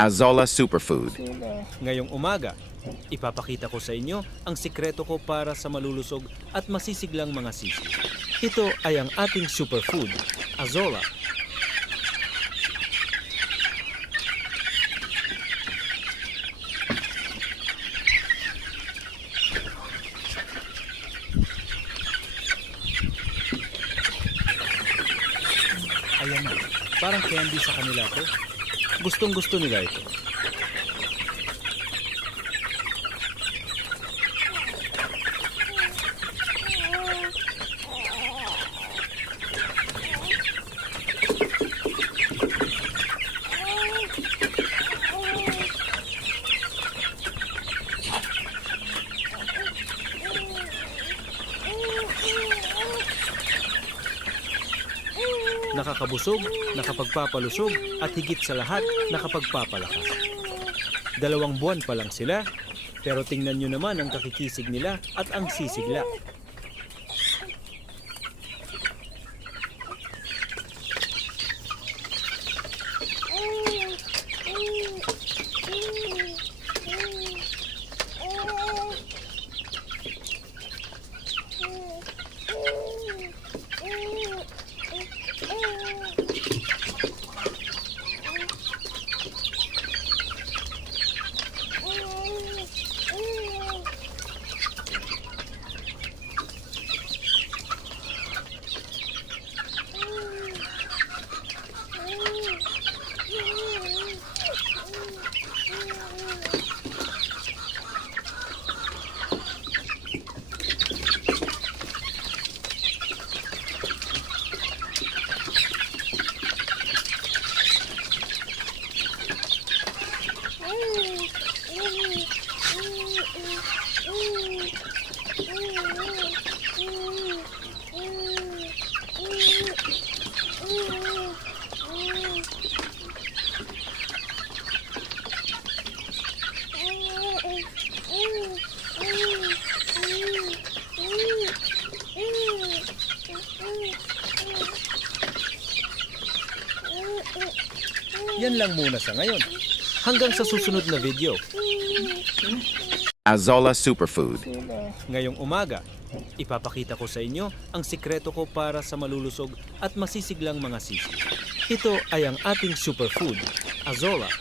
Azola Superfood. Ngayong umaga, ipapakita ko sa inyo ang sikreto ko para sa malulusog at masisiglang mga sisi. Ito ay ang ating superfood, Azola. Ayan na, parang candy sa kanila to. Gustong-gusto nila ito. Nakakabusog, nakapagpapalusog, at higit sa lahat, nakapagpapalakas. 2 buwan pa lang sila, pero tingnan nyo naman ang kakikisig nila at ang sisigla. Yan lang muna sa ngayon. Hanggang sa susunod na video. Azola Superfood. Ngayong umaga, ipapakita ko sa inyo ang sikreto ko para sa malulusog at masisiglang mga sisi. Ito ay ang ating superfood, Azola.